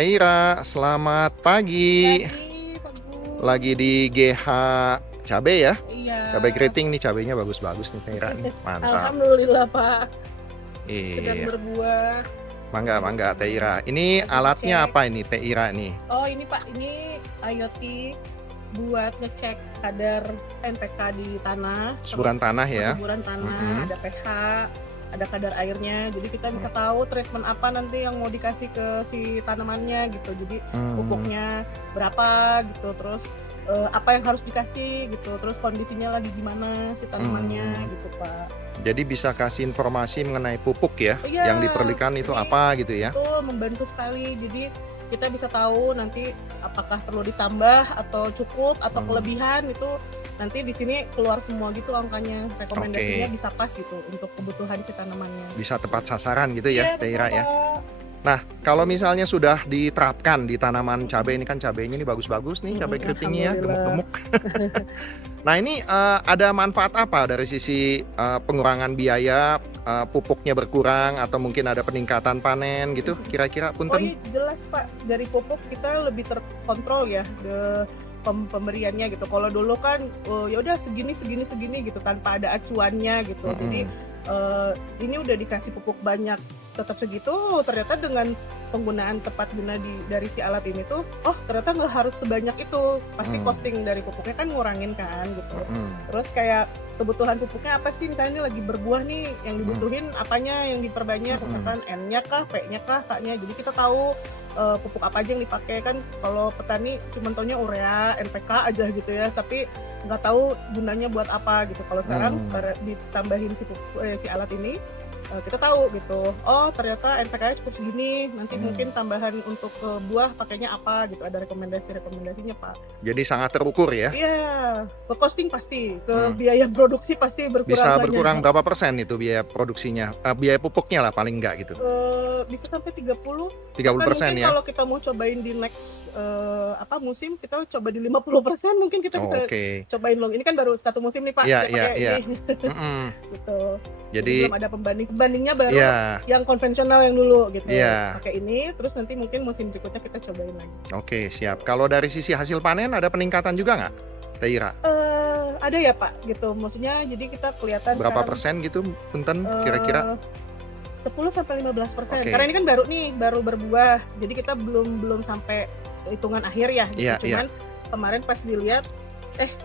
Teh Ira, selamat pagi. Pagi, Pak Gu. Lagi di GH Cabe ya? Cabai Iya. keriting nih, cabenya bagus-bagus nih Teh Ira nih. Mantap. Alhamdulillah, Pak. Sedang Iya, berbuah. mangga Lagi mangga Teh Ira. Ini lagi alatnya ngecek. apa ini Teh Ira nih? Oh, ini Pak, ini IoT buat ngecek kadar NPK di tanah, terus Suburan tanah ya? kesuburan tanah, Mm-mm. ada pH, ada kadar airnya. Jadi kita bisa tahu treatment apa nanti yang mau dikasih ke si tanamannya gitu. Jadi pupuknya berapa gitu, terus apa yang harus dikasih gitu, terus kondisinya lagi gimana si tanamannya gitu, Pak. Jadi bisa kasih informasi mengenai pupuk ya? Iya, Yang diperlukan itu ini apa gitu ya? itu membantu sekali. Jadi kita bisa tahu nanti apakah perlu ditambah atau cukup atau kelebihan, itu nanti di sini keluar semua gitu angkanya. Rekomendasinya Oke. bisa pas gitu untuk kebutuhan si tanamannya. Bisa tepat sasaran gitu ya Iya, Teh betul, Ira ya? Pak. Nah, kalau misalnya sudah diterapkan di tanaman cabai ini kan cabainya ini bagus-bagus nih, cabai keritingnya ya, Alhamdulillah. gemuk-gemuk. Nah ini ada manfaat apa dari sisi pengurangan biaya, pupuknya berkurang atau mungkin ada peningkatan panen gitu kira-kira Oh punten? iya, jelas Pak, dari pupuk kita lebih terkontrol ya pemberiannya gitu. Kalau dulu kan ya udah segini segini segini gitu tanpa ada acuannya gitu. Jadi ini udah dikasih pupuk banyak tetap segitu, ternyata dengan penggunaan tepat guna dari si alat ini tuh, oh ternyata nggak harus sebanyak itu. Pasti costing dari pupuknya kan ngurangin kan gitu. Terus kayak kebutuhan pupuknya apa sih, misalnya lagi berbuah nih yang dibutuhin apanya yang diperbanyak, misalkan N-nya kah, P-nya kah, K-nya. Jadi kita tahu pupuk apa aja yang dipakai. Kan kalau petani cuma taunya urea, NPK aja gitu ya, tapi nggak tahu gunanya buat apa gitu. Kalau sekarang ditambahin si alat ini, kita tahu gitu, oh ternyata NPK-nya cukup segini, nanti mungkin tambahan untuk buah pakainya apa gitu, ada rekomendasinya Pak. Jadi sangat terukur ya? Iya, ke costing pasti, ke biaya produksi pasti berkurang Bisa banyak. berkurang berapa persen itu biaya produksinya? Biaya pupuknya lah paling enggak gitu? Bisa sampai 30. 30% Bahkan mungkin ya? kalau kita mau cobain di next musim, kita coba di 50% mungkin kita bisa Oke. cobain loh. Ini kan baru satu musim nih Pak, Iya kita iya pakai iya. ini. Gitu. Jadi Jadi belum ada pembandingnya, baru iya. yang konvensional yang dulu gitu. Iya. Pakai ini, terus nanti mungkin musim berikutnya kita cobain lagi. Oke, siap. Kalau dari sisi hasil panen ada peningkatan juga nggak, Teh Ira? Ada ya Pak gitu. Maksudnya jadi kita kelihatan Berapa sekarang, persen gitu punten kira-kira? 10-15%. Oke. Karena ini kan baru nih, baru berbuah. Jadi kita belum sampai hitungan akhir ya gitu. Iya, Cuman kemarin pas dilihat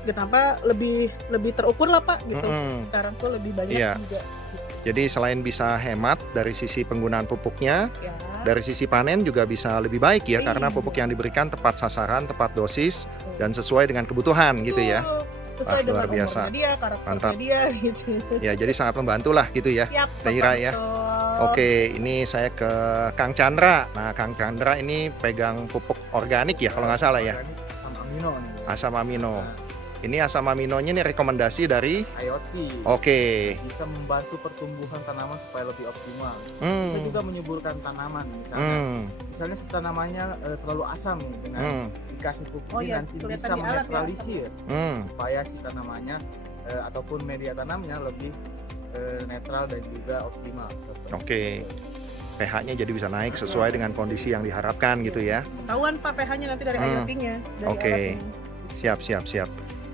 kenapa lebih terukur lah Pak gitu. Sekarang tuh lebih banyak juga. Jadi selain bisa hemat dari sisi penggunaan pupuknya, Ya. dari sisi panen juga bisa lebih baik ya, karena pupuk yang diberikan tepat sasaran, tepat dosis, dan sesuai dengan kebutuhan gitu ya. Sesuai dengan Luar biasa. umurnya dia, karakternya Mantap. dia gitu. Ya, jadi sangat membantu lah gitu ya, Siap, Teh Ira ya. betul. Oke, ini saya ke Kang Chandra. Nah, Kang Chandra ini pegang pupuk organik ya kalau nggak salah ya, Asam amino nih. asam amino. Ini asam aminonya ini rekomendasi dari IoT. Oke. Bisa membantu pertumbuhan tanaman supaya lebih optimal. Bisa Hmm. juga menyuburkan tanaman. Misalnya tanamannya terlalu asam nih, dengan dikasih pupuk Oh ini iya, nanti kelihatan bisa di alat ya, menetralisir supaya si tanamannya ataupun media tanamnya lebih netral dan juga optimal. Oke. pH-nya jadi bisa naik sesuai dengan kondisi yang diharapkan gitu ya. Tahuan Pak pH-nya nanti dari IoT-nya, dari Oke. alatnya. Siap.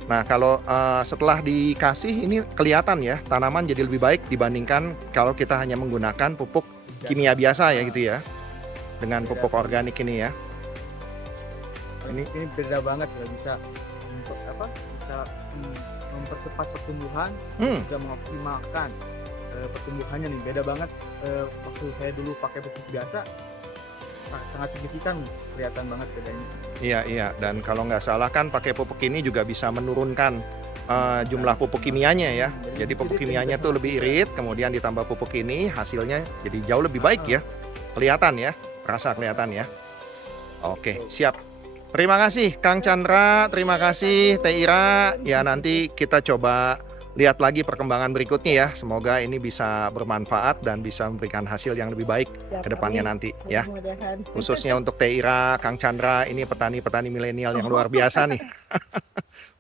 Nah, kalau setelah dikasih ini kelihatan ya, tanaman jadi lebih baik dibandingkan kalau kita hanya menggunakan pupuk kimia biasa ya gitu ya. Dengan pupuk organik ini ya. Ini beda banget ya, bisa bisa mempercepat pertumbuhan, juga mengoptimalkan pertumbuhannya nih. Beda banget waktu saya dulu pakai pupuk biasa, sangat signifikan, kelihatan banget bedanya. Iya. Dan kalau nggak salah kan pakai pupuk ini juga bisa menurunkan jumlah pupuk kimianya ya. Jadi pupuk kimianya tuh lebih irit, kemudian ditambah pupuk ini hasilnya jadi jauh lebih baik ya. Kelihatan ya, rasa kelihatan ya. Oke, siap. Terima kasih Kang Chandra, terima kasih Teh Ira. Ya nanti kita coba lihat lagi perkembangan berikutnya ya. Semoga ini bisa bermanfaat dan bisa memberikan hasil yang lebih baik Siap, ke depannya amin. nanti ya. Mudah-mudahan. Khususnya untuk Teh Ira, Kang Chandra, ini petani-petani milenial yang luar biasa nih.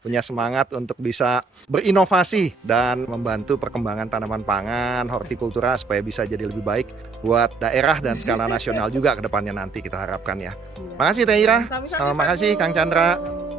Punya semangat untuk bisa berinovasi dan membantu perkembangan tanaman pangan, hortikultura supaya bisa jadi lebih baik buat daerah dan skala nasional juga ke depannya nanti kita harapkan ya. Iya. Makasih Teh Ira. Sami-sami, Pak Makasih Kang Chandra. Gun.